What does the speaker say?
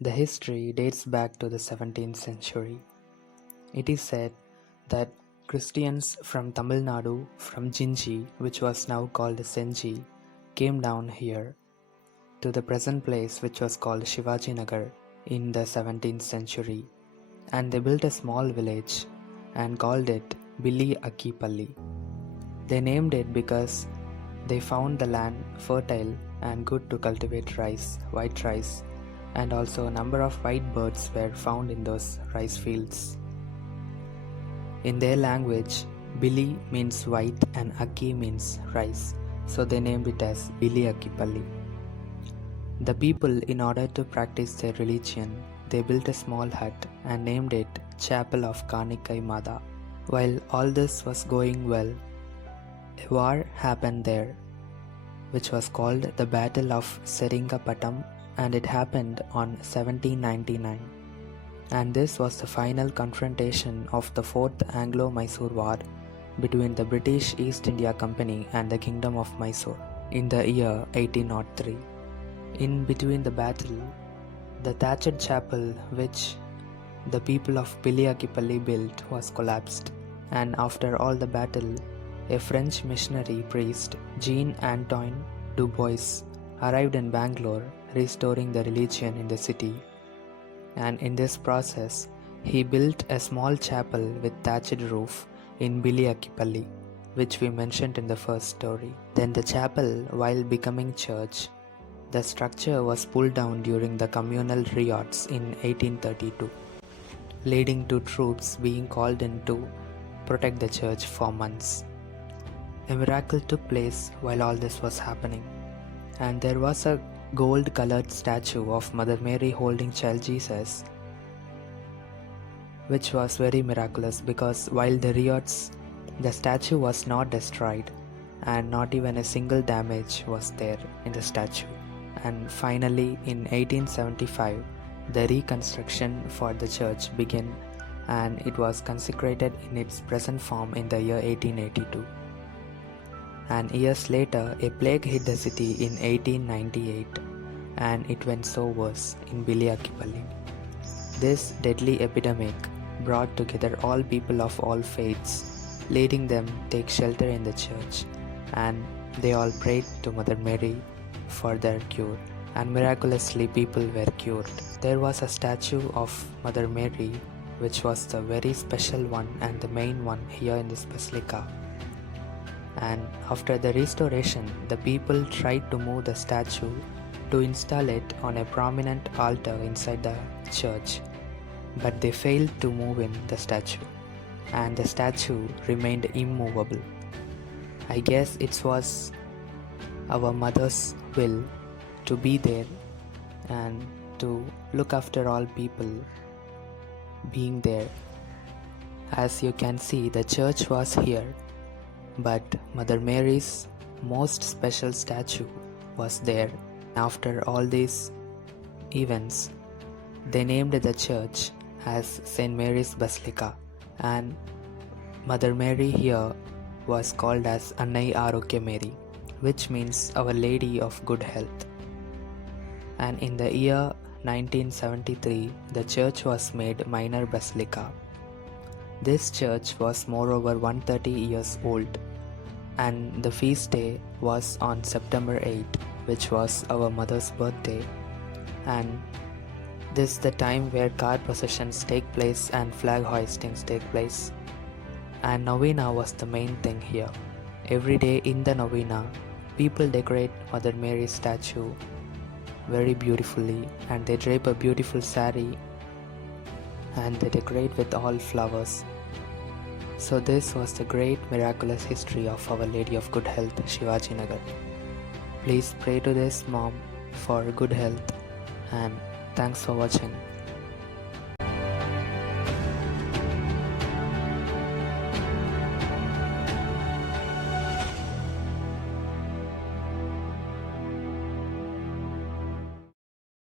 The history dates back to the 17th century. It is said that Christians from Tamil Nadu, from Jinji, which was now called Senji, came down here to the present place which was called Shivajinagar in the 17th century, and they built a small village and called it Billi Akipalli. They named it because they found the land fertile and good to cultivate rice, white rice, and also a number of white birds were found in those rice fields. In their language, Billi means white and Aki means rice, so they named it as Billi Akipalli. The people, in order to practice their religion, they built a small hut and named it Chapel of Kanikai Madha. While all this was going well, a war happened there, which was called the Battle of Seringapatam, and it happened on 1799. And this was the final confrontation of the Fourth Anglo-Mysore War between the British East India Company and the Kingdom of Mysore in the year 1803. In between the battle, the thatched chapel which the people of Billi Akipalli built was collapsed, and after all the battle, a French missionary priest, Jean Antoine dubois, arrived in Bangalore, restoring the religion in the city. And in this process, he built a small chapel with thatched roof in Billi Akipalli, which we mentioned in the first story. Then the chapel, while becoming church, the structure was pulled down during the communal riots in 1832, leading to troops being called in to protect the church for months. A miracle took place while all this was happening, and there was a gold-colored statue of Mother Mary holding child Jesus, which was very miraculous because while the riots, the statue was not destroyed and not even a single damage was there in the statue. And finally, in 1875, the reconstruction for the church began, and it was consecrated in its present form in the year 1882. And years later, a plague hit the city in 1898, and it went so worse in Billi Akipalli. This deadly epidemic brought together all people of all faiths, leading them take shelter in the church, and they all prayed to Mother Mary for their cure, and miraculously people were cured. There was a statue of Mother Mary, which was the very special one and the main one here in this basilica. And after the restoration, the people tried to move the statue to install it on a prominent altar inside the church, but they failed to move in the statue, and the statue remained immovable. I guess it was our mother's will to be there and to look after all people being there. As you can see, the church was here, but Mother Mary's most special statue was there. After all these events, they named the church as St. Mary's Basilica, and Mother Mary here was called as Annai Arokya Mary, which means Our Lady of Good Health. And in the year 1973, the church was made minor basilica. This church was moreover 130 years old, and the feast day was on September 8, which was our mother's birthday. And this is the time where car processions take place and flag hoistings take place. And novena was the main thing here. Every day in the novena, people decorate Mother Mary's statue very beautifully, and they drape a beautiful sari and they decorate with all flowers. So this was the great miraculous history of Our Lady of Good Health, Shivajinagar. Please pray to this mom for good health, and thanks for watching.